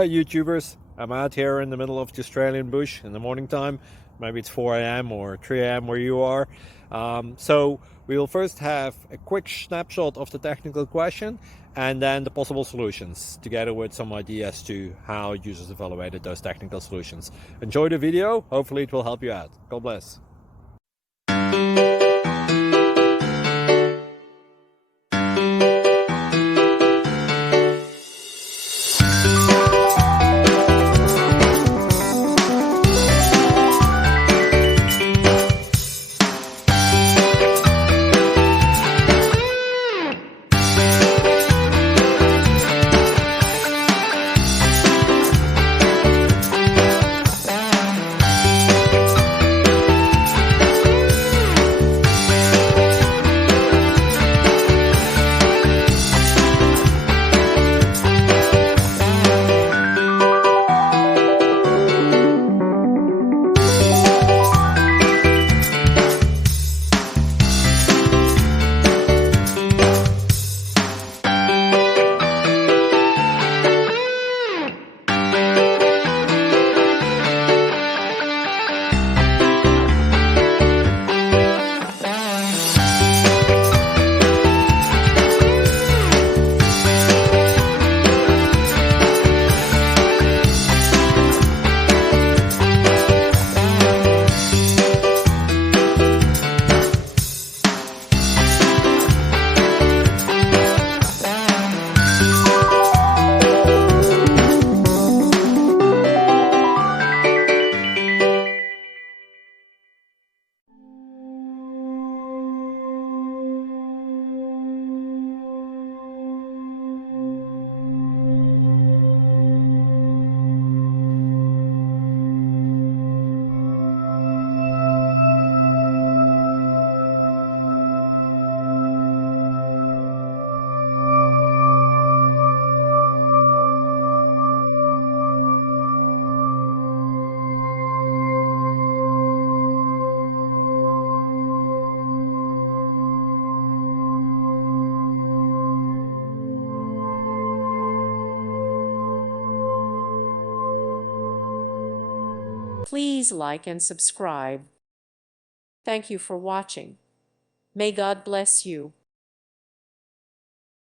Hi YouTubers, I'm out here in the middle of the Australian bush in the morning time. Maybe it's 4 a.m. or 3 a.m. where you are. So we will first have a quick snapshot of the technical question and then the possible solutions, together with some ideas to how users evaluated those technical solutions. Enjoy the video, hopefully it will help you out. God bless. Please like and subscribe. Thank you for watching. May God bless you.